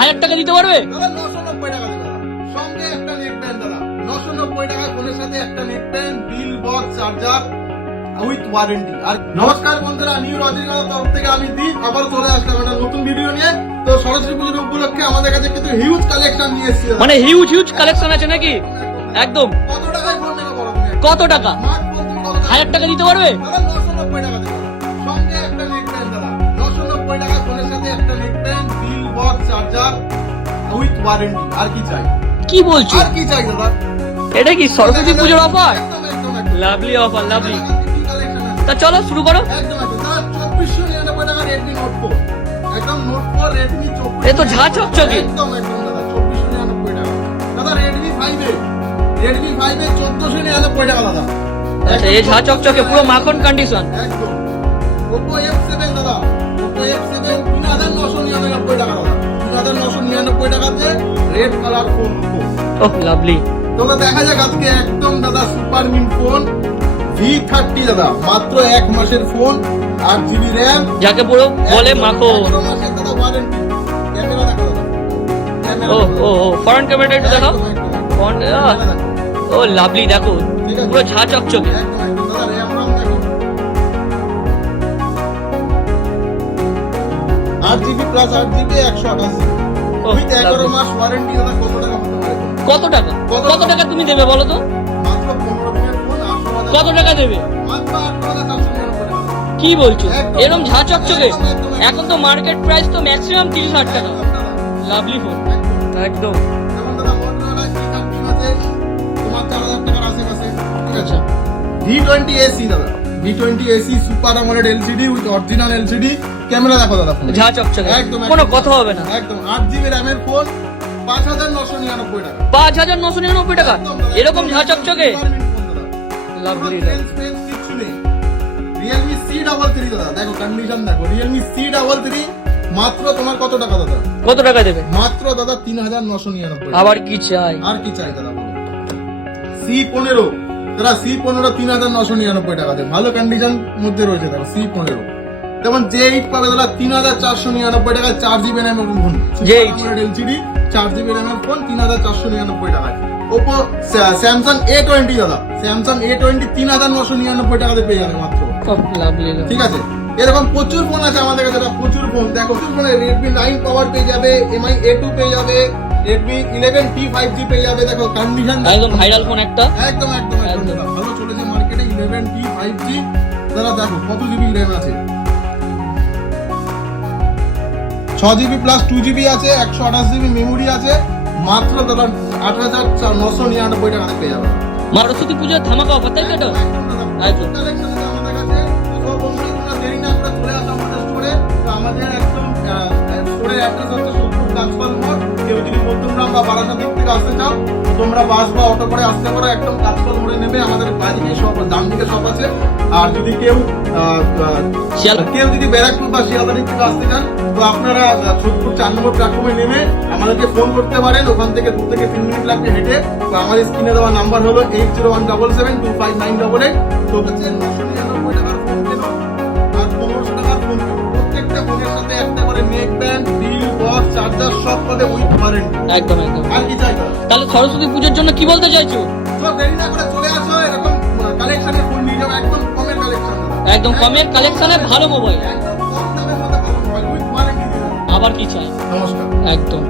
1000 টাকা দিতে পারবে? দাদা 990 টাকা দেবে দাদা। সঙ্গে একটা নেক ব্যান্ড দাদা 990 টাকা ফোনের সাথে একটা neck band, bill box, charger with warranty. আর নমস্কার বন্ধুরা, নিউ রজনীগঞ্জের তরফ থেকে আমি দীপ আবার চলে আসলাম একটা নতুন ভিডিও নিয়ে। তো সরস্বতী পুজোর উপলক্ষে আমাদের কাছে কিন্তু হিউজ কালেকশন নিয়ে এসেছি দাদা। মানে হিউজ কালেকশন আছে নাকি? একদম। কত টাকায় ফোন নেবে বলো তুমি? কত টাকা? স্মার্টফোন তুমি কত টাকা? 1000 টাকা দিতে পারবে? দাদা 990 টাকা দেবে সঙ্গে একটা নেক ব্যান্ড দাদা। 990 টাকা ফোনের সাথে একটা neck band, bill box, charger with warranty. আর কি চাই? কি বলছো? আর কি চাই দাদা? এটা কি সরস্বতী পুজোর অফার? একদম একদম একদম। Lovely offer, lovely. কি কালেকশন আছে? তা চলো শুরু করো। একদম একদম। দাদা 2499 টাকা রেডমি নোট 4। একদম নোট 4 রেডমি 24। এ তো ঝাঁ চকচকে। একদম একদম দাদা 2499 টাকা। দাদা রেডমি 5A 1499 টাকা দাদা। আচ্ছা, এই ঝাঁ চকচকে পুরো মাখন কন্ডিশন। একদম। Oppo F7 দাদা। Oppo F7 3999 টাকা দাদা। 3999 টাকাতে রেড কালার ফোন Oppo। ওহ লাভলি। তোকে দেখা যাক আজকে একদম দাদা সুপার মিন ফোন V30 দাদা, মাত্র 1 মাসের ফোন, 8GB RAM, যাকে পুরো বলে মাখন। 1 মাসের দাদা ওয়ারেন্টি। ক্যামেরা দেখো দাদা। ক্যামেরা ও ও ও ফ্রন্ট ক্যামেরা একটু দেখাও। ফ্রন্ট ও লাভলি, দেখো পুরো ঝাঁ চকচকে। একদম একদম দাদা RAM ROM দেখো। 8GB প্লাস 8GB 128GB ও, উইথ 11 lovely। মাস ওয়ারেন্টি দাদা। কত টাকা হতে পারে? কত টাকা? কত টাকা তুমি দেবে বলো তো? মাত্র 15 দিনের ফোন 8,000 কত টাকা দেবে? মাত্র 8,499 টাকা। কি বলছো? একদম। এরকম ঝাঁ চকচকে? একদম, একদম, একদম। এখন তো মার্কেট প্রাইস তো ম্যাক্সিমাম 30,000 টাকা। একদম দাদা। লাভলি ফোন একদম। একদম। যেমন দাদা Motorola G30 আছে তোমার 4,000 টাকার আশেপাশে। ঠিক আছে। আচ্ছা, V20 AC দাদা। V20 AC super AMOLED LCD with original LCD। Camera দেখো দাদা ফোনে। ঝাঁ চকচকে, একদম, কোনো একদম। কথা হবে না। একদম 8GB RAM এর ফোন 5,999 টাকা। 5,999 টাকা একদম দাদা। এরকম ঝাঁ চকচকে? সুপার মিন ফোন দাদা। লাভলি। কোনো ফ্রেন্স কিচ্ছু নেই। Realme C33 দাদা, দেখো কন্ডিশন দেখো। Realme C33 মাত্র তোমার কত টাকা দাদা? কত টাকা দেবে? মাত্র দাদা 3,999 টাকা। আবার কি চাই? আর কি চাই দাদা বলো? C15 দাদা, C15 3,999 টাকা দেবে। ভালো কন্ডিশন মধ্যে রয়েছে দাদা C15। যেমন J8 পাবে দাদা 3,499 টাকা, 4GB RAM এর phone. J8 LCD 4GB RAM এর ফোন 3,499 টাকায়। Oppo Samsung A20 দাদা, Samsung A20 3,999 টাকাতে পেয়ে যাবে মাত্র। লাভলি। ঠিক আছে। এরকম প্রচুর ফোন আছে আমাদের কাছে দাদা, প্রচুর ফোন দেখো। প্রচুর ফোনে Redmi 9 পাওয়ার পেয়ে যাবে, MI A2 পেয়ে যাবে, Redmi 11T 5G পেয়ে যাবে। দেখো কন্ডিশন একদম ভাইরাল ফোন একটা। একদম একদম একদম দাদা। ভালো চলেছে মার্কেটে 11T 5G দাদা। দেখো কত জিবি RAM আছে, 6GB প্লাস 2GB আছে, 128GB মেমোরি আছে। মাত্র দাদা 8,999 টাকা পেয়ে যাবে। সরস্বতী পুজোর ধামাকা অফার, তাই তো এটা? একদম দাদা। একদম। কালেকশন আছে আমাদের কাছে। তো সব বন্ধুরা তোমরা দেরি না করে চলে আসো আমাদের স্টোরে। তো আমাদের একদম স্টোরের অ্যাড্রেস হচ্ছে সোদপুর কাঁচপাল মোড়। কেউ যদি মধ্যমগ্রাম বা বারাসাত দিক থেকে আসতে চাও তো তোমরা বাস বা অটো করে আসতে পারো। একদম কাঁচপাল মোড়ে নেবে। আমাদের বাদিকে সব, ডান দিকে সব আছে। আর যদি কেউ যদি ব্যারাকপুর বা শিয়ালদা দিক থেকে আসতে চান তো আপনারা সোদপুর 4 নম্বর প্ল্যাটফর্মে নেমে আমাদেরকে ফোন করতে পারেন। ওখান থেকে 2 থেকে 3 মিনিট লাগবে হেঁটে। তো আমাদের স্ক্রিনে দেওয়া নাম্বার হলো 8017725988। তো হচ্ছে 999 টাকার ফোন কেন আর 1500 টাকার ফোন কেন। প্রত্যেকটা ফোনের সাথে একটা করে নেক ব্যান্ড, বিল বক্স, চার্জার সব পাবে উইথ ওয়ারেন্টি। একদম একদম। আর কি চাই দাদা? তাহলে সরস্বতী পুজোর জন্য কি বলতে চাইছো? তো দেরি না করে চলে আসো। এরকম কালেকশনের ফোন নিয়ে যাও। একদম কমের কালেকশন দাদা। একদম কমের কালেকশনে ভালো মোবাইল। একদম কম দামের মধ্যে ভালো মোবাইল উইথ ওয়ারেন্টি দিলাম। আবার কি চাই? নমস্কার। একদম।